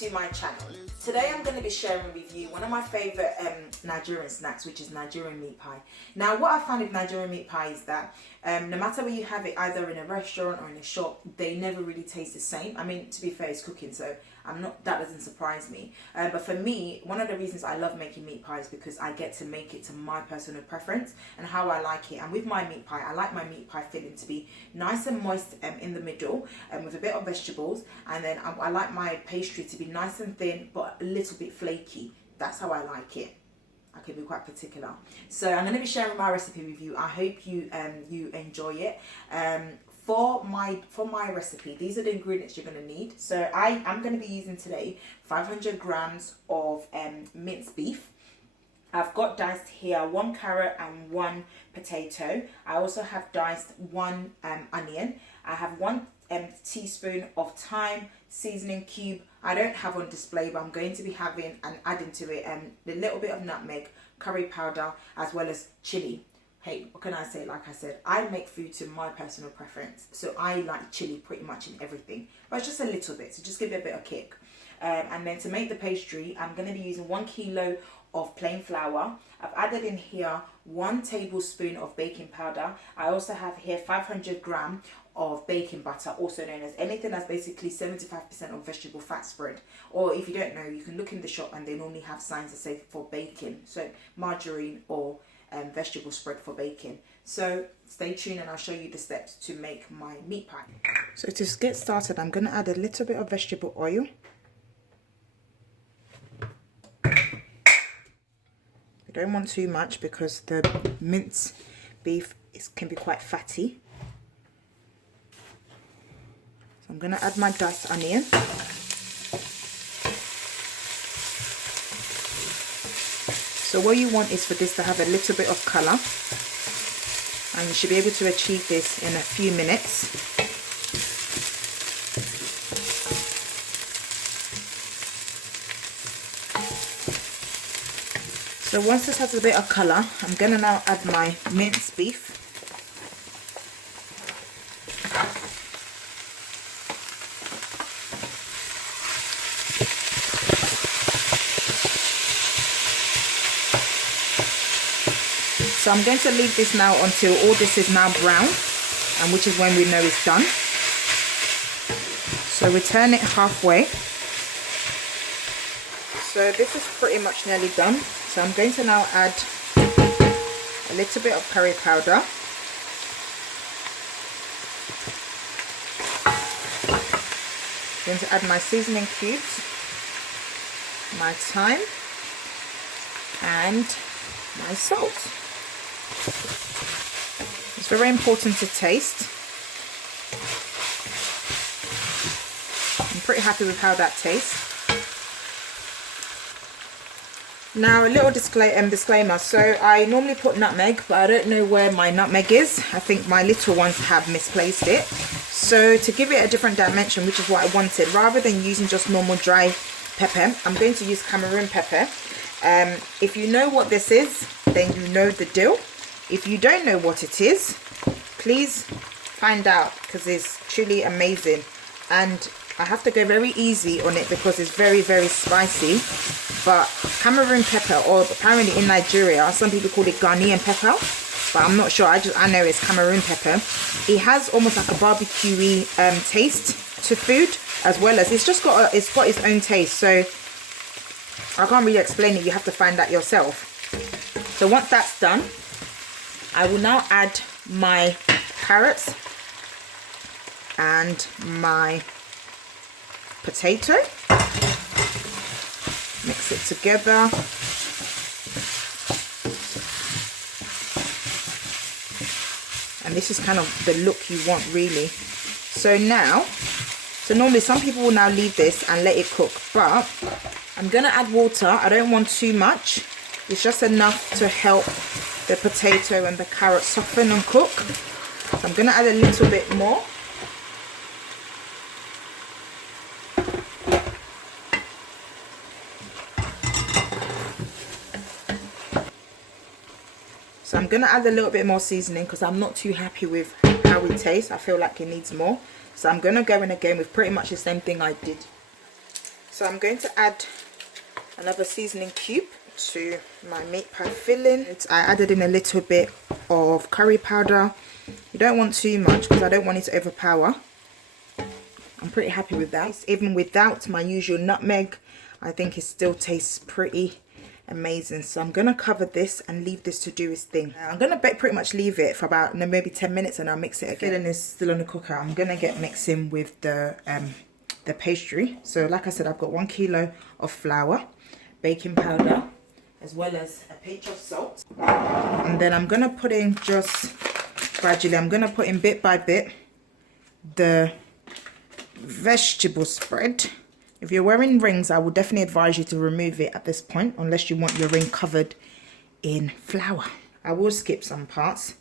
to my channel. Today I'm going to be sharing with you one of my favourite Nigerian snacks, which is Nigerian meat pie. Now what I found with Nigerian meat pie is that no matter where you have it, either in a restaurant or in a shop, they never really taste the same. I mean, to be fair, it's cooking, so that doesn't surprise me. But for me, one of the reasons I love making meat pie is because I get to make it to my personal preference and how I like it. And with my meat pie, I like my meat pie filling to be nice and moist in the middle with a bit of vegetables, and then I like my pastry to be nice and thin but a little bit flaky. That's how I like it. I can be quite particular. So I'm going to be sharing my recipe with you. I hope you enjoy it. For my recipe, these are the ingredients you're going to need. So I'm going to be using today 500 grams of minced beef. I've got diced here 1 carrot and 1 potato. I also have diced 1 onion. I have 1 teaspoon of thyme seasoning cube. I don't have on display, but I'm going to be having and adding to it a little bit of nutmeg, curry powder, as well as chili. Hey, what can I say? Like I said, I make food to my personal preference, so I like chili pretty much in everything, but it's just a little bit, so just give it a bit of kick. And then to make the pastry, I'm going to be using 1 kilo of plain flour. I've added in here 1 tablespoon of baking powder. I also have here 500 grams of baking butter, also known as anything that's basically 75% of vegetable fat spread. Or if you don't know, you can look in the shop and they normally have signs that say for baking, so margarine or vegetable spread for baking. So stay tuned and I'll show you the steps to make my meat pie. So to get started, I'm going to add a little bit of vegetable oil. I don't want too much because the minced beef can be quite fatty. So I'm going to add my diced onion. So what you want is for this to have a little bit of colour, and you should be able to achieve this in a few minutes. So once this has a bit of colour, I'm going to now add my minced beef. So I'm going to leave this now until all this is now brown, and which is when we know it's done. So we turn it halfway. So this is pretty much nearly done. So I'm going to now add a little bit of curry powder. I'm going to add my seasoning cubes, my thyme, and my salt. It's very important to taste. I'm pretty happy with how that tastes. Now a little disclaimer, so I normally put nutmeg, but I don't know where my nutmeg is. I think my little ones have misplaced it. So to give it a different dimension, which is what I wanted, rather than using just normal dry pepper, I'm going to use Cameroon pepper. If you know what this is, then you know the deal. If you don't know what it is, please find out, because it's truly amazing. And I have to go very easy on it because it's very, very spicy. But Cameroon pepper, or apparently in Nigeria, some people call it Ghanaian pepper, but I'm not sure. I know it's Cameroon pepper. It has almost like a barbecue-y taste to food, as well as it's got its own taste. So I can't really explain it. You have to find that yourself. So once that's done, I will now add my carrots and my potato. Mix it together. And this is kind of the look you want, really. So normally some people will now leave this and let it cook, but I'm going to add water. I don't want too much. It's just enough to help the potato and the carrot soften and cook. So I'm going to add a little bit more. So I'm going to add a little bit more seasoning because I'm not too happy with how it tastes. I feel like it needs more. So I'm going to go in again with pretty much the same thing I did. So I'm going to add another seasoning cube to my meat pie filling. I added in a little bit of curry powder. You don't want too much because I don't want it to overpower. I'm pretty happy with that. Even without my usual nutmeg, I think it still tastes pretty amazing. So I'm going to cover this and leave this to do its thing. I'm going to pretty much leave it for about maybe 10 minutes and I'll mix it again. Filling is still on the cooker. I'm going to get mixing with the pastry. So like I said, I've got 1 kilo of flour, baking powder, as well as a pinch of salt. And then I'm going to put in just gradually, I'm going to put in bit by bit the vegetable spread. If you're wearing rings, I would definitely advise you to remove it at this point, unless you want your ring covered in flour. I will skip some parts,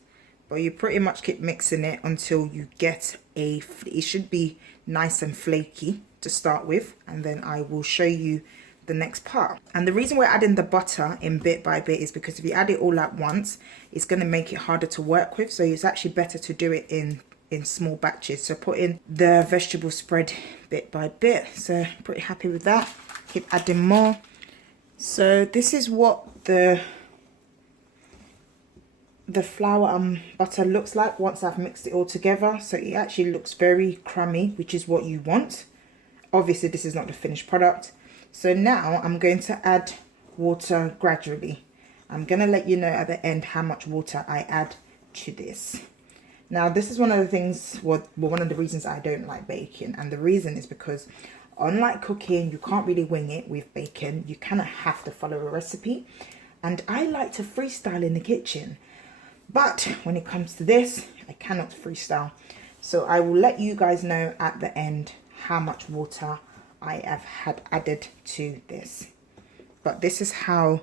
but you pretty much keep mixing it until you get it should be nice and flaky to start with, and then I will show you the next part. And the reason we're adding the butter in bit by bit is because if you add it all at once, it's going to make it harder to work with. So it's actually better to do it in small batches. So put in the vegetable spread bit by bit. So pretty happy with that. Keep adding more. So this is what the flour and butter looks like once I've mixed it all together. So it actually looks very crummy, which is what you want. Obviously this is not the finished product. So now I'm going to add water gradually. I'm going to let you know at the end how much water I add to this. Now this is one of the things, one of the reasons I don't like baking, and the reason is because unlike cooking, you can't really wing it with baking. You kind of have to follow a recipe, and I like to freestyle in the kitchen, but when it comes to this, I cannot freestyle. So I will let you guys know at the end how much water I have had added to this. But this is how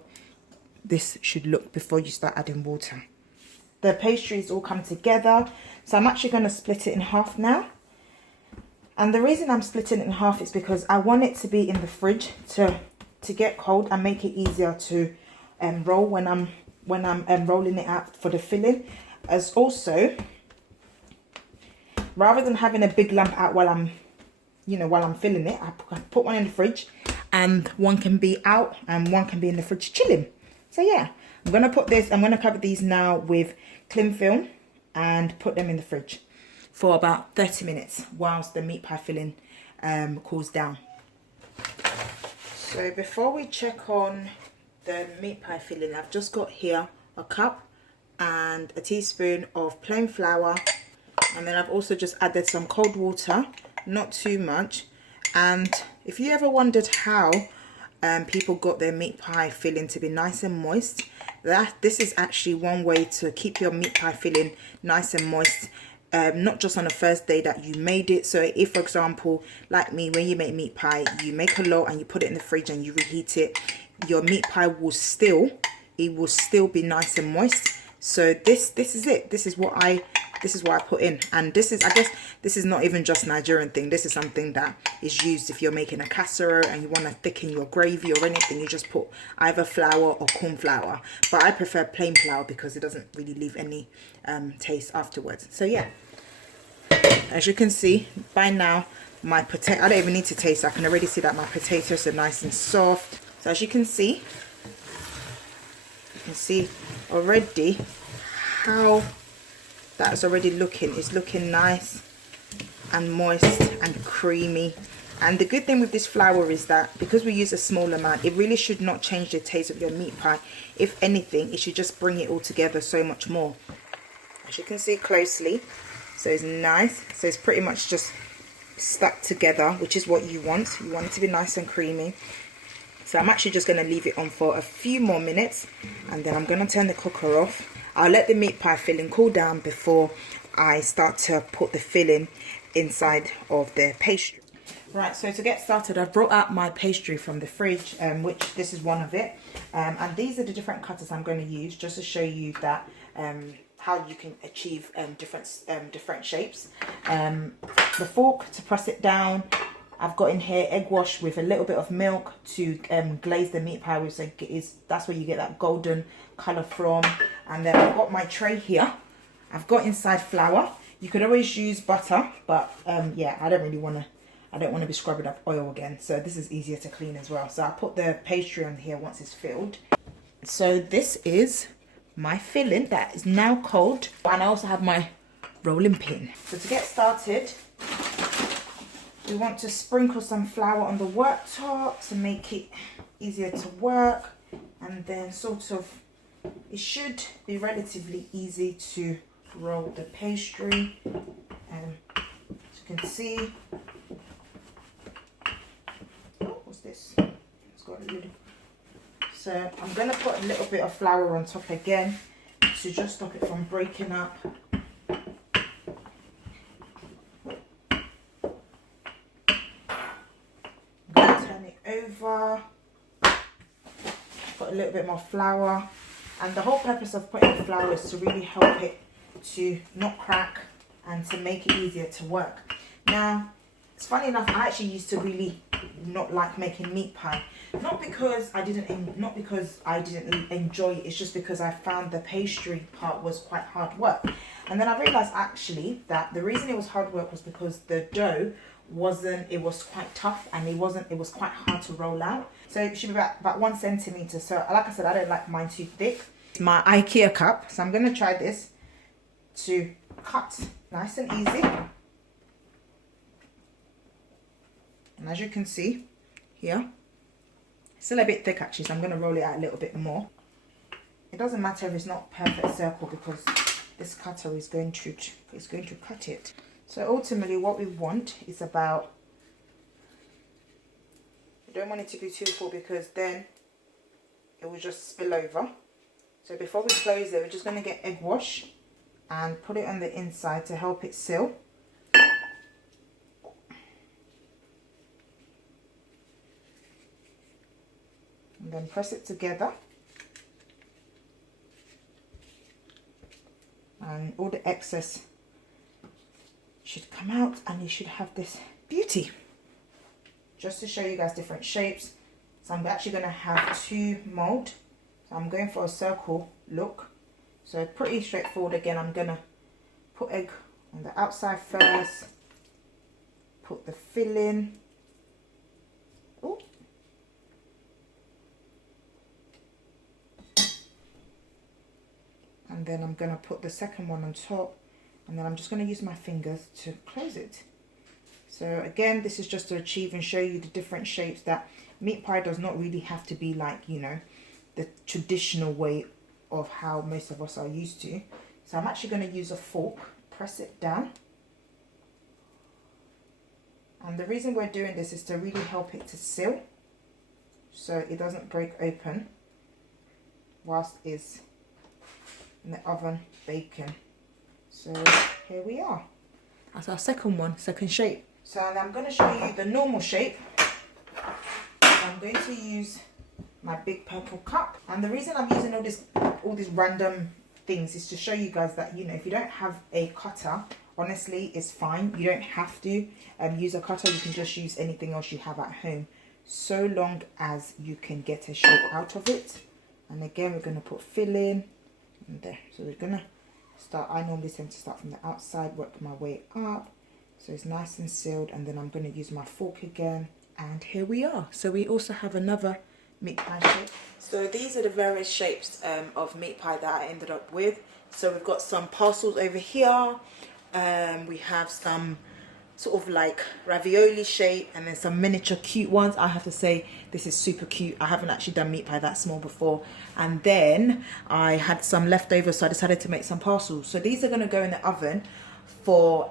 this should look before you start adding water. The pastries all come together, so I'm actually going to split it in half now. And the reason I'm splitting it in half is because I want it to be in the fridge to get cold and make it easier to roll when I'm rolling it out for the filling. As also, rather than having a big lump out while I'm filling it, I put one in the fridge, and one can be out and one can be in the fridge chilling. So yeah, I'm going to cover these now with cling film and put them in the fridge for about 30 minutes whilst the meat pie filling cools down. So before we check on the meat pie filling, I've just got here a cup and a teaspoon of plain flour, and then I've also just added some cold water, not too much. And if you ever wondered how people got their meat pie filling to be nice and moist, this is actually one way to keep your meat pie filling nice and moist, not just on the first day that you made it. So if, for example, like me, when you make meat pie, you make a lot and you put it in the fridge and you reheat it, your meat pie will still be nice and moist. So this is it. This is what I put in, and this is, I guess this is not even just Nigerian thing. This is something that is used if you're making a casserole and you want to thicken your gravy or anything. You just put either flour or corn flour, but I prefer plain flour because it doesn't really leave any taste afterwards. So yeah, as you can see by now, my potato, I don't even need to taste. I can already see that my potatoes are nice and soft. So as you can see already how that's already looking. It's looking nice and moist and creamy. And the good thing with this flour is that because we use a small amount, it really should not change the taste of your meat pie. If anything, it should just bring it all together so much more. As you can see closely, so it's nice. So it's pretty much just stuck together, which is what you want. You want it to be nice and creamy. So I'm actually just going to leave it on for a few more minutes, and then I'm going to turn the cooker off. I'll let the meat pie filling cool down before I start to put the filling inside of the pastry. Right, so to get started, I've brought out my pastry from the fridge, which this is one of it. And these are the different cutters I'm going to use just to show you that how you can achieve different shapes. The fork to press it down. I've got in here egg wash with a little bit of milk to glaze the meat pie with, so that's where you get that golden colour from. And then I've got my tray here. I've got inside flour. You could always use butter, but yeah, I don't I don't want to be scrubbing up oil again. So this is easier to clean as well. So I put the pastry on here once it's filled. So this is my filling that is now cold. And I also have my rolling pin. So to get started, we want to sprinkle some flour on the worktop to make it easier to work. And then sort of, it should be relatively easy to roll the pastry. As you can see, oh, what's this? It's got a little. So I'm going to put a little bit of flour on top again to just stop it from breaking up. I'm going to turn it over. Put a little bit more flour. And the whole purpose of putting the flour is to really help it to not crack and to make it easier to work. Now, it's funny enough, I actually used to really not like making meat pie. Not because I didn't enjoy it, it's just because I found the pastry part was quite hard work. And then I realized actually that the reason it was hard work was because the dough it was quite tough, and it was quite hard to roll out. So it should be about 1 centimeter. So like I said, I don't like mine too thick. It's my IKEA cup, so I'm going to try this to cut nice and easy. And as you can see here, it's still a bit thick actually, so I'm going to roll it out a little bit more. It doesn't matter if it's not perfect circle, because this cutter is going to cut it. So ultimately what we want is about, we don't want it to be too full because then it will just spill over. So before we close it, we're just going to get egg wash and put it on the inside to help it seal. And then press it together. And all the excess should come out, and you should have this beauty. Just to show you guys different shapes. So I'm actually going to have 2 mold. So I'm going for a circle look. So pretty straightforward. Again, I'm going to put egg on the outside first. Put the filling. Ooh. And then I'm going to put the second one on top. And then I'm just going to use my fingers to close it. So again, this is just to achieve and show you the different shapes that meat pie does not really have to be like, you know, the traditional way of how most of us are used to. So I'm actually going to use a fork, press it down. And the reason we're doing this is to really help it to seal, so it doesn't break open whilst it's in the oven baking. So here we are. That's our second shape. So I'm going to show you the normal shape. I'm going to use my big purple cup. And the reason I'm using all these random things is to show you guys that, you know, if you don't have a cutter, honestly, it's fine. You don't have to use a cutter. You can just use anything else you have at home, so long as you can get a shape out of it. And again, we're going to put filling in there. So we're going to start, I normally tend to start from the outside, work my way up so it's nice and sealed, and then I'm going to use my fork again, and here we are. So we also have another meat pie shape. So these are the various shapes of meat pie that I ended up with. So we've got some parcels over here, we have some sort of like ravioli shape, and then some miniature cute ones. I have to say, this is super cute. I haven't actually done meat pie that small before. And then I had some leftovers, so I decided to make some parcels. So these are going to go in the oven for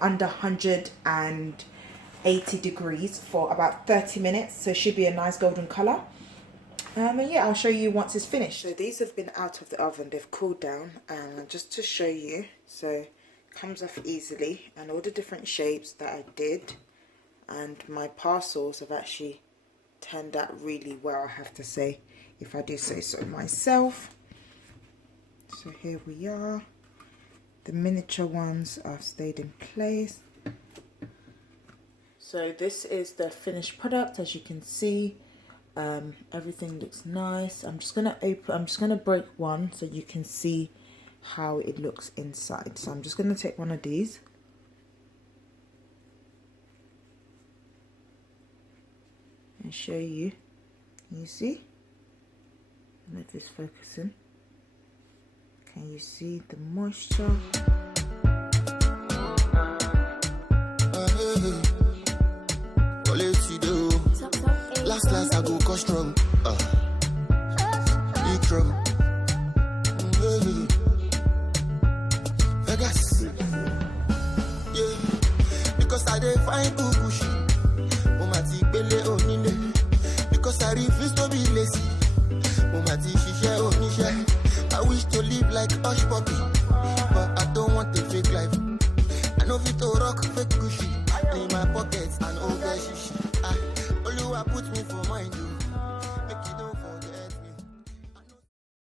under 180 degrees for about 30 minutes. So it should be a nice golden colour. And yeah, I'll show you once it's finished. So these have been out of the oven, they've cooled down, and just to show you, so comes off easily, and all the different shapes that I did, and my parcels have actually turned out really well, I have to say, if I do say so myself. So here we are. The miniature ones have stayed in place. So this is the finished product. As you can see, everything looks nice. I'm just gonna break one so you can see how it looks inside. So I'm just going to take one of these, and show you. Can you see? Let this focusing. Can you see the moisture? Last I go cause strong. Big drum. Vegas. Yeah. Because I dey find Ugushi. Omati bele onine. Because I refuse to be lazy. Omati shisha onisha. I wish to live like Hush Puppy.